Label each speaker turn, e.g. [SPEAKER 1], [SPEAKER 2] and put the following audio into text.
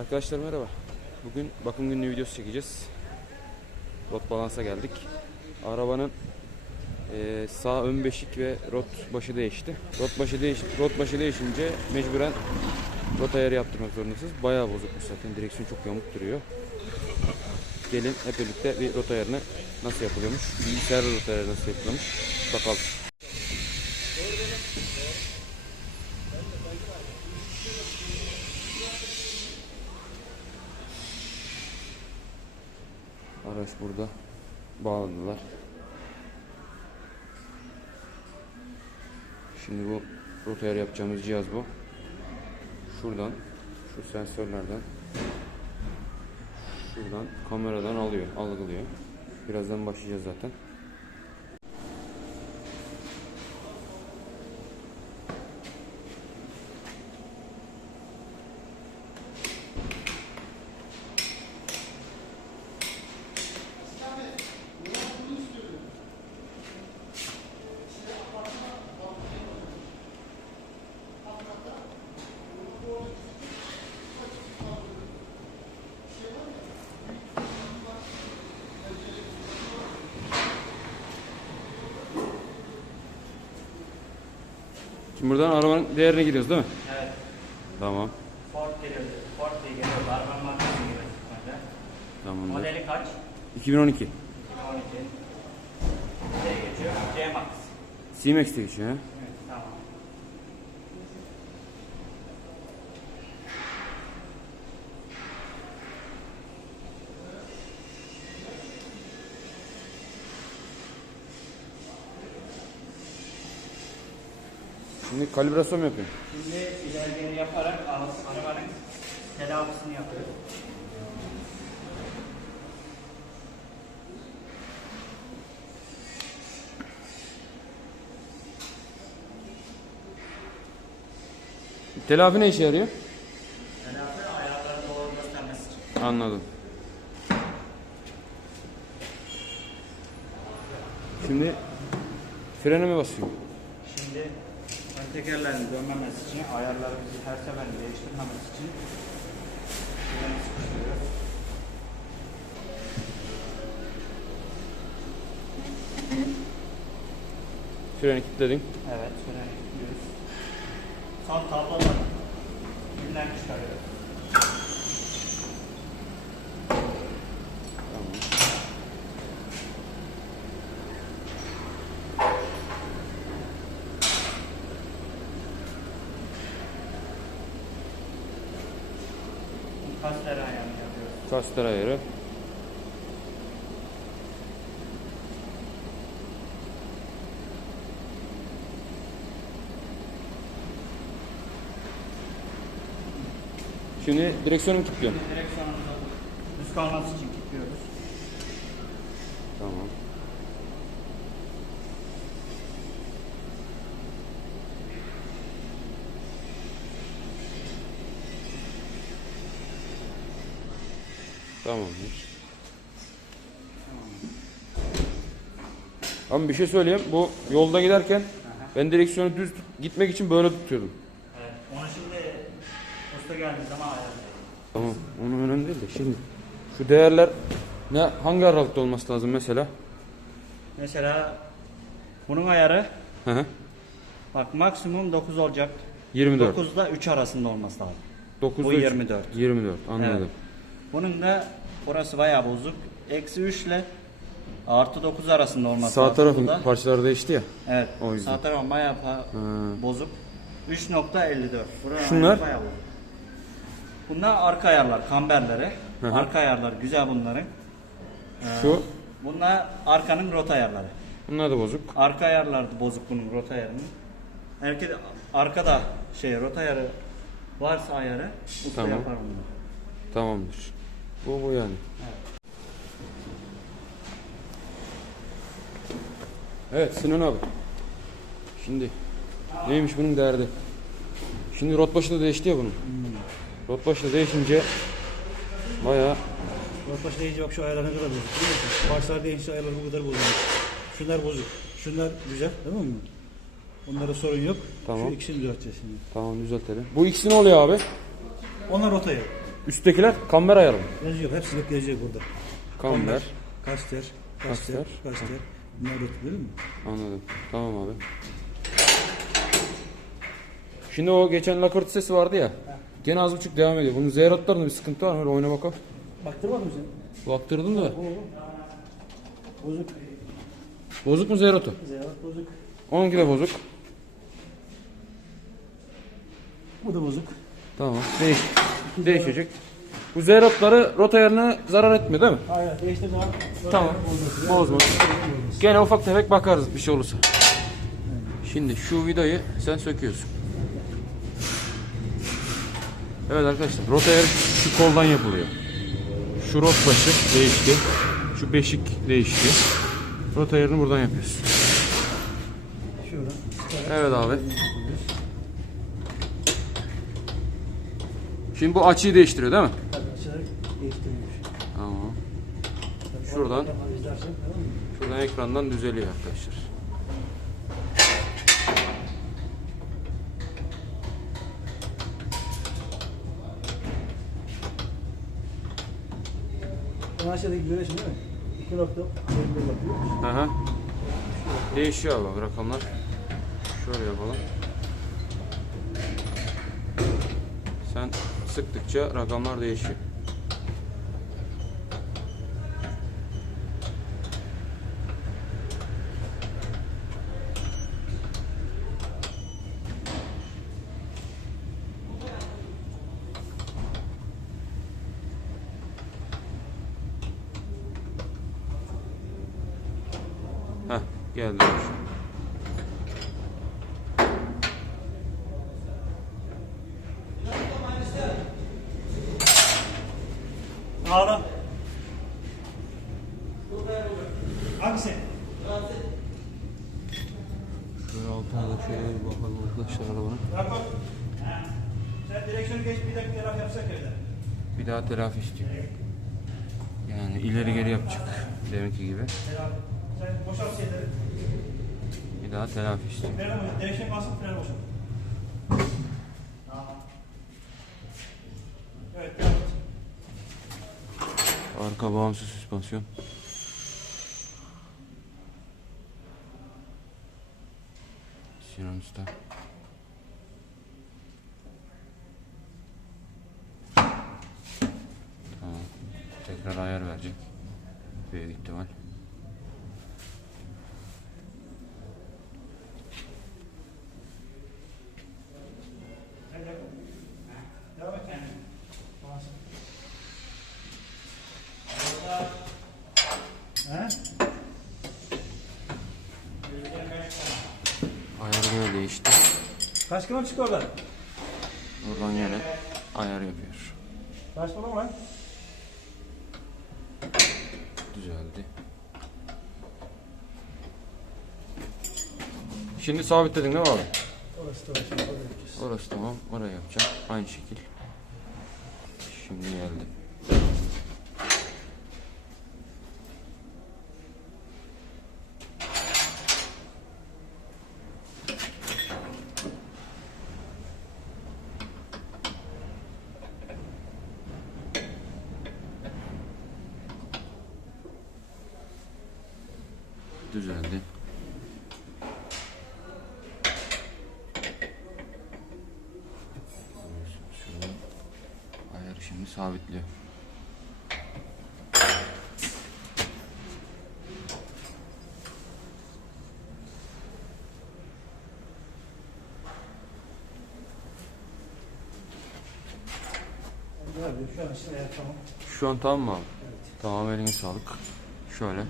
[SPEAKER 1] Arkadaşlar merhaba. Bugün bakım günlüğü videosu çekeceğiz. Rot balansa geldik. Arabanın eee, sağ ön beşik ve rot başı değişti. Rot başı değiş rot başı değişince mecburen rot ayarı yaptırmak zorundasınız. Bayağı bozukmuş zaten. Direksiyon çok yamuk duruyor. Gelin hep birlikte bir rot ayarını nasıl yapılıyormuş, bilgisayar rot ayarı nasıl yapılıyormuş bakalım. Araç burada. Bağladılar. Şimdi bu rotor yapacağımız cihaz bu. Şuradan şu sensörlerden şuradan kameradan alıyor, algılıyor. Birazdan başlayacağız zaten. Şimdi buradan arabanın değerine gidiyoruz değil mi?
[SPEAKER 2] Evet.
[SPEAKER 1] Tamam.
[SPEAKER 2] Ford geliyor. Ford diye geliyor. Arman markası. Böyle.
[SPEAKER 1] Tamamdır.
[SPEAKER 2] Modeli kaç?
[SPEAKER 1] 2012.
[SPEAKER 2] 2012. Şey geçiyor. C-Max.
[SPEAKER 1] C-Max'te geçiyor ha.
[SPEAKER 2] Evet, tamam.
[SPEAKER 1] Şimdi kalibrasyon mu yapıyorsun?
[SPEAKER 2] Şimdi ilerleyeni yaparak arabanın telafisini yapıyoruz.
[SPEAKER 1] Telafi ne işe yarıyor?
[SPEAKER 2] Telafi ayarları doğru göstermesi için.
[SPEAKER 1] Anladım. Şimdi frene mi basıyor?
[SPEAKER 2] Şimdi tekerlerin dönmemesi için ayarlarımızı her seferinde değiştirmemesi için freni sıkıştırıyoruz.
[SPEAKER 1] Freni kilitledin.
[SPEAKER 2] Evet, freni kilitliyoruz. Son tabloları günden çıkarıyoruz.
[SPEAKER 1] Tamam.
[SPEAKER 2] Kastere ayarını yapıyoruz.
[SPEAKER 1] Kaster ayarı. Şimdi direksiyonu?
[SPEAKER 2] Şimdi direksiyonumuzu düz kalması için kilitliyoruz.
[SPEAKER 1] Tamam. Tamamdır. Ama bir şey söyleyeyim. Bu yolda giderken ben direksiyonu düz tut- gitmek için böyle tutuyordum.
[SPEAKER 2] Evet, onu şimdi usta geldiği zaman ayarlıyoruz.
[SPEAKER 1] Tamam. Onun önemli değil de şimdi şu değerler ne hangi aralıkta olması lazım mesela?
[SPEAKER 2] Mesela bunun ayarı
[SPEAKER 1] Hı hı.
[SPEAKER 2] bak maksimum 9 olacak.
[SPEAKER 1] 24.
[SPEAKER 2] 9 ile 3 arasında olması lazım.
[SPEAKER 1] 9
[SPEAKER 2] Bu 24.
[SPEAKER 1] 24 anladım.
[SPEAKER 2] Bunun da burası bayağı bozuk. Eksi 3 ile artı 9 arasında olması
[SPEAKER 1] Sağ
[SPEAKER 2] lazım.
[SPEAKER 1] tarafın
[SPEAKER 2] Bu da-
[SPEAKER 1] parçaları değişti ya.
[SPEAKER 2] Evet.
[SPEAKER 1] O yüzden.
[SPEAKER 2] Sağ tarafın bayağı pa- bozuk. 3.54. Buranın
[SPEAKER 1] Şunlar?
[SPEAKER 2] bayağı bozuk. Bunlar arka ayarlar, kamberleri.
[SPEAKER 1] Hı hı.
[SPEAKER 2] Arka ayarlar güzel bunların. Ee,
[SPEAKER 1] Şu
[SPEAKER 2] Bunlar arkanın rota ayarları.
[SPEAKER 1] bunlar da bozuk.
[SPEAKER 2] Arka ayarlar da bozuk bunun rota ayarının. Herkes arkada şey rota ayarı varsa ayarı usta
[SPEAKER 1] Tamam.
[SPEAKER 2] yapar bunları.
[SPEAKER 1] Tamamdır. Bu bu yani. Evet Sinan abi. Şimdi neymiş bunun derdi? Şimdi rot başı da değişti ya bunun. Rot başı da değişince bayağı
[SPEAKER 3] Rotbaş deyince bak şu ayarlar ne kadar bozuk. Başlar deyince ayarlar bu kadar bozuk. Şunlar bozuk. Şunlar güzel tamam mı? Onlara sorun yok.
[SPEAKER 1] Tamam.
[SPEAKER 3] Şu ikisini düzelteceğiz şimdi.
[SPEAKER 1] tamam düzeltelim. Bu ikisi ne oluyor abi?
[SPEAKER 3] Onlar rotayı.
[SPEAKER 1] Üsttekiler kamber ayarı mı?
[SPEAKER 3] Yazıyor. Hepsi hep yazacak burada.
[SPEAKER 1] Kamber.
[SPEAKER 3] Kaster. Kaster.
[SPEAKER 1] Kaster.
[SPEAKER 3] Kaster. Bunlar musun?
[SPEAKER 1] Anladım. Tamam abi. Şimdi o geçen lakırtı sesi vardı ya. Gene az buçuk devam ediyor. Bunun zeyrotlarında bir sıkıntı var mı? Öyle oyna bakalım.
[SPEAKER 3] Baktırmadın mı sen?
[SPEAKER 1] Baktırdım da.
[SPEAKER 3] Bozuk.
[SPEAKER 1] Bozuk mu zeyrotu?
[SPEAKER 3] Zevat bozuk.
[SPEAKER 1] Onunki de bozuk.
[SPEAKER 3] Bu da bozuk.
[SPEAKER 1] Tamam. Değiş değişecek. Bu zeyrotları rota ayarına zarar etmiyor değil mi?
[SPEAKER 3] Hayır. Değiştir daha.
[SPEAKER 1] Tamam. Bozmaz. Gene ufak tefek bakarız bir şey olursa. Şimdi şu vidayı sen söküyorsun. Evet arkadaşlar rota ayarı şu koldan yapılıyor. Şu rot başı değişti. Şu beşik değişti. Rota ayarını buradan yapıyorsun.
[SPEAKER 3] Şuradan.
[SPEAKER 1] Evet abi. Şimdi bu açıyı değiştiriyor değil mi?
[SPEAKER 3] Tabii.
[SPEAKER 1] Tamam. Şuradan. Şuradan ekrandan düzeliyor arkadaşlar.
[SPEAKER 3] Bunu aşağıdaki görüyorsun değil mi? 2 nokta belli yapıyor.
[SPEAKER 1] Aha. Değişiyor abi rakamlar. Şöyle yapalım. Sen sıktıkça rakamlar değişiyor. Heh, geldi.
[SPEAKER 3] Hangisi?
[SPEAKER 1] Şöyle altına da şöyle bir bakalım arkadaşlar arabanın.
[SPEAKER 3] Rakot. Sen direksiyonu geç bir dakika laf yapsak evde.
[SPEAKER 1] Bir daha telafi istiyor. Yani ileri geri yapacak. Deminki gibi.
[SPEAKER 3] Sen boşalt şeyleri.
[SPEAKER 1] Bir daha telafi istiyor.
[SPEAKER 3] Frene boşalt. Direksiyon basıp frene boşalt. Evet.
[SPEAKER 1] Arka bağımsız süspansiyon. Sinan Usta. Tamam. Tekrar ayar verecek. Büyük ihtimal.
[SPEAKER 3] Hadi devam. Devam et yani. Bas. He?
[SPEAKER 1] Ayar böyle değişti.
[SPEAKER 3] Kaç kilo çıktı oradan?
[SPEAKER 1] Buradan yine ayar yapıyor.
[SPEAKER 3] Kaç kilo lan?
[SPEAKER 1] Düzeldi. Şimdi sabitledin değil mi abi?
[SPEAKER 3] Orası yapacağız.
[SPEAKER 1] Orası tamam. Oraya yapacağım. Aynı şekil. Şimdi geldi. Düzeldi. Şunu ayarı şimdi sabitliyor.
[SPEAKER 3] Abi şu an evet,
[SPEAKER 1] tamam. Mı abi? Tamam eline sağlık. Şöyle.